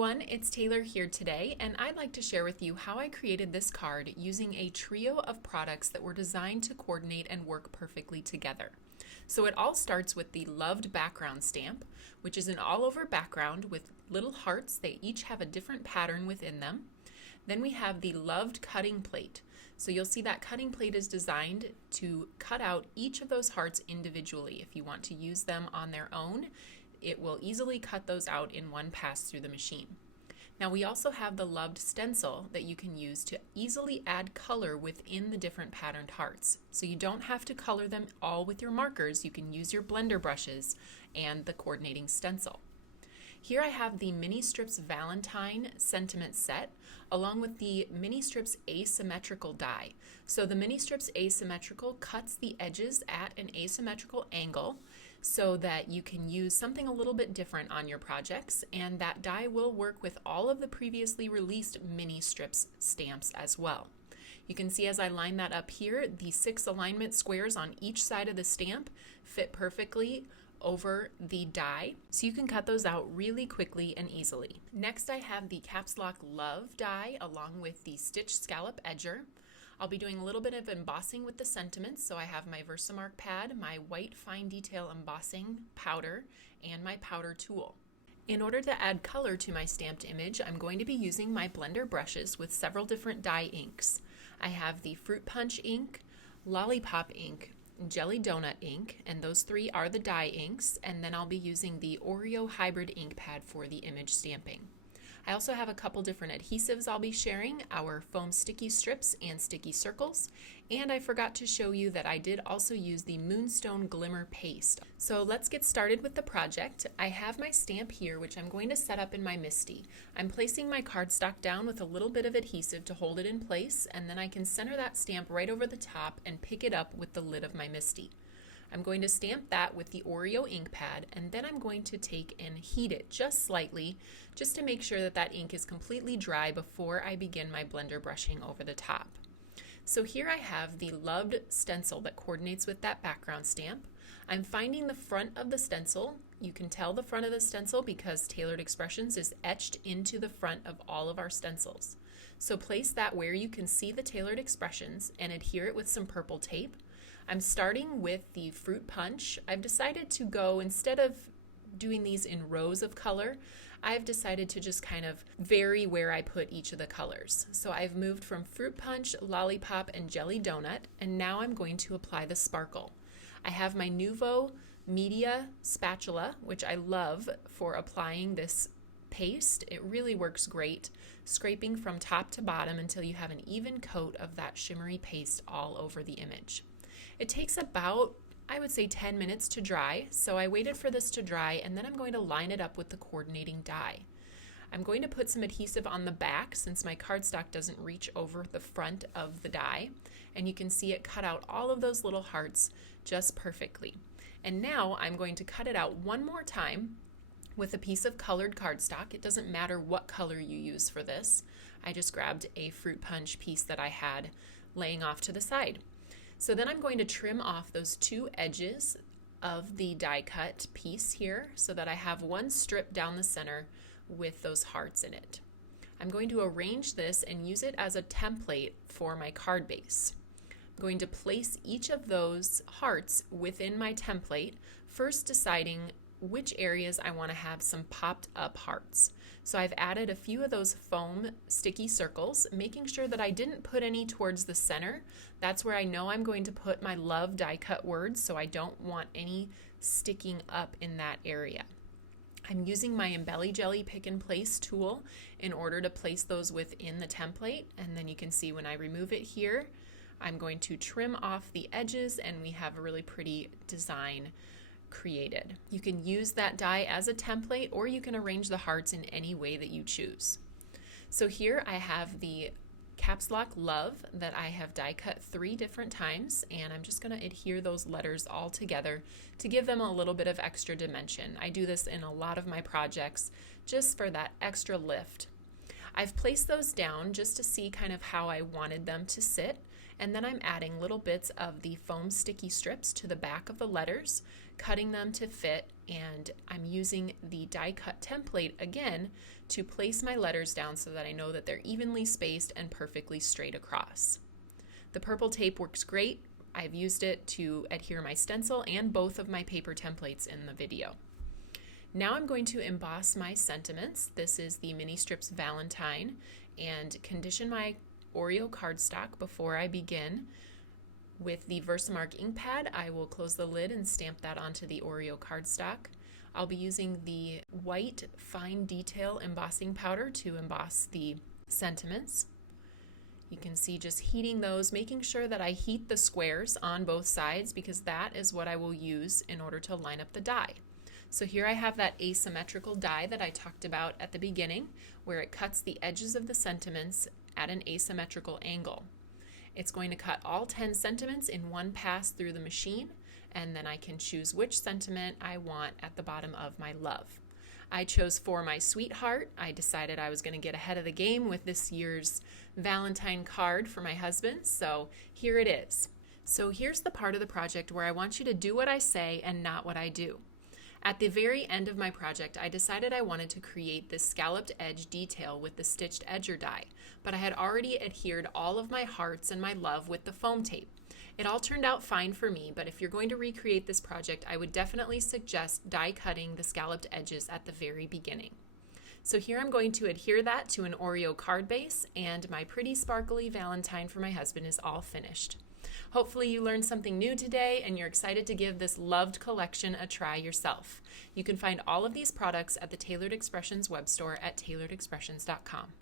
everyone, it's Taylor here today, and I'd like to share with you how I created this card using a trio of products that were designed to coordinate and work perfectly together. So it all starts with the Loved background stamp, which is an all-over background with little hearts. They each have a different pattern within them. Then we have the Loved cutting plate. So you'll see that cutting plate is designed to cut out each of those hearts individually. If you want to use them on their own, it will easily cut those out in one pass through the machine. Now we also have the Loved Stencil that you can use to easily add color within the different patterned hearts. So you don't have to color them all with your markers. You can use your blender brushes and the coordinating stencil. Here I have the Mini Strips Valentine sentiment set along with the Mini Strips asymmetrical die. So the Mini Strips asymmetrical cuts the edges at an asymmetrical angle so that you can use something a little bit different on your projects, and that die will work with all of the previously released Mini Strips stamps as well. You can see as I line that up here, the 6 alignment squares on each side of the stamp fit perfectly over the die, so you can cut those out really quickly and easily. Next I have the Caps Lock Love die along with the Stitch Scallop Edger. I'll be doing a little bit of embossing with the sentiments, so I have my Versamark pad, my white fine detail embossing powder, and my powder tool. In order to add color to my stamped image, I'm going to be using my blender brushes with several different dye inks. I have the Fruit Punch ink, Lollipop ink, Jelly Donut ink, and those 3 are the dye inks, and then I'll be using the Oreo Hybrid ink pad for the image stamping. I also have a couple different adhesives I'll be sharing, our foam sticky strips and sticky circles, and I forgot to show you that I did also use the Moonstone Glimmer paste. So let's get started with the project. I have my stamp here, which I'm going to set up in my MISTI. I'm placing my cardstock down with a little bit of adhesive to hold it in place, and then I can center that stamp right over the top and pick it up with the lid of my MISTI. I'm going to stamp that with the Oreo ink pad, and then I'm going to take and heat it just slightly, just to make sure that that ink is completely dry before I begin my blender brushing over the top. So here I have the Loved stencil that coordinates with that background stamp. I'm finding the front of the stencil. You can tell the front of the stencil because Tailored Expressions is etched into the front of all of our stencils. So place that where you can see the Tailored Expressions and adhere it with some purple tape. I'm starting with the Fruit Punch. I've decided to go, instead of doing these in rows of color, I've decided to just kind of vary where I put each of the colors. So I've moved from Fruit Punch, Lollipop, and Jelly Donut, and now I'm going to apply the sparkle. I have my Nuvo Media spatula, which I love for applying this paste. It really works great, scraping from top to bottom until you have an even coat of that shimmery paste all over the image. It takes about, I would say, 10 minutes to dry, so I waited for this to dry, and then I'm going to line it up with the coordinating die. I'm going to put some adhesive on the back since my cardstock doesn't reach over the front of the die, and you can see it cut out all of those little hearts just perfectly. And now I'm going to cut it out one more time with a piece of colored cardstock. It doesn't matter what color you use for this. I just grabbed a Fruit Punch piece that I had laying off to the side. So then I'm going to trim off those 2 edges of the die cut piece here so that I have one strip down the center with those hearts in it. I'm going to arrange this and use it as a template for my card base. I'm going to place each of those hearts within my template, first deciding which areas I want to have some popped up hearts. So I've added a few of those foam sticky circles, making sure that I didn't put any towards the center. That's where I know I'm going to put my Love die cut words, so I don't want any sticking up in that area. I'm using my Embelly Jelly Pick and Place tool in order to place those within the template, and then you can see when I remove it here, I'm going to trim off the edges and we have a really pretty design created. You can use that die as a template, or you can arrange the hearts in any way that you choose. So here I have the Caps Lock Love that I have die cut 3 different times, and I'm just going to adhere those letters all together to give them a little bit of extra dimension. I do this in a lot of my projects just for that extra lift. I've placed those down just to see kind of how I wanted them to sit, and then I'm adding little bits of the foam sticky strips to the back of the letters, cutting them to fit, and I'm using the die cut template again to place my letters down so that I know that they're evenly spaced and perfectly straight across. The purple tape works great. I've used it to adhere my stencil and both of my paper templates in the video. Now I'm going to emboss my sentiments. This is the Mini Strips Valentine, and condition my Oreo cardstock before I begin. With the Versamark ink pad, I will close the lid and stamp that onto the Oreo cardstock. I'll be using the white fine detail embossing powder to emboss the sentiments. You can see just heating those, making sure that I heat the squares on both sides because that is what I will use in order to line up the die. So here I have that asymmetrical die that I talked about at the beginning, where it cuts the edges of the sentiments at an asymmetrical angle. It's going to cut all 10 sentiments in one pass through the machine, and then I can choose which sentiment I want at the bottom of my love. I chose For My Sweetheart. I decided I was going to get ahead of the game with this year's Valentine card for my husband, so here it is. So here's the part of the project where I want you to do what I say and not what I do. At the very end of my project, I decided I wanted to create this scalloped edge detail with the stitched edger die, but I had already adhered all of my hearts and my love with the foam tape. It all turned out fine for me, but if you're going to recreate this project, I would definitely suggest die cutting the scalloped edges at the very beginning. So here I'm going to adhere that to an Oreo card base, and my pretty sparkly Valentine for my husband is all finished. Hopefully you learned something new today and you're excited to give this loved collection a try yourself. You can find all of these products at the Tailored Expressions web store at tailoredexpressions.com.